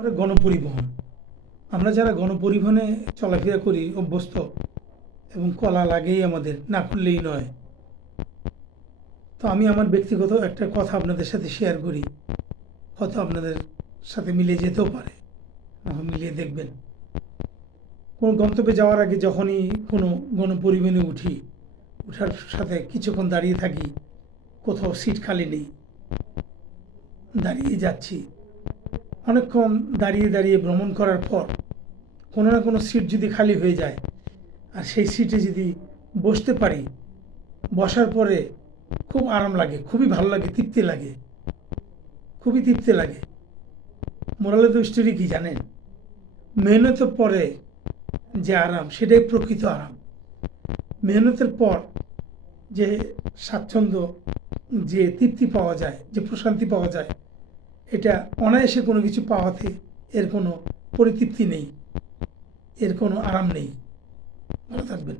তারপরে গণপরিবহন। আমরা যারা গণপরিবহনে চলাফেরা করি অভ্যস্ত, এবং কলা লাগেই আমাদের, না করলেই নয়। তো আমি আমার ব্যক্তিগত একটা কথা আপনাদের সাথে শেয়ার করি, হয়তো আপনাদের সাথে মিলে যেতেও পারে, মিলিয়ে দেখবেন। কোনো গন্তব্যে যাওয়ার আগে যখনই কোনো গণপরিবহনে উঠি, উঠার সাথে কিছুক্ষণ দাঁড়িয়ে থাকি, কোথাও সিট খালি নেই, দাঁড়িয়ে যাচ্ছি। অনেকক্ষণ দাঁড়িয়ে দাঁড়িয়ে ভ্রমণ করার পর কোনো না কোনো সিট যদি খালি হয়ে যায়, আর সেই সিটে যদি বসতে পারি, বসার পরে খুব আরাম লাগে, খুবই ভালো লাগে, তৃপ্তি লাগে, খুবই তৃপ্তি লাগে। মোরাল অফ দ্য স্টোরি কি জানেন? মেহনতের পরে যে আরাম, সেটাই প্রকৃত আরাম। মেহনতের পর যে স্বাচ্ছন্দ্য, যে তৃপ্তি পাওয়া যায়, যে প্রশান্তি পাওয়া যায়, এটা অনায়াসে কোনো কিছু পাওয়াতে এর কোনো পরিতৃপ্তি নেই, এর কোনো আরাম নেই। ভালো থাকবেন।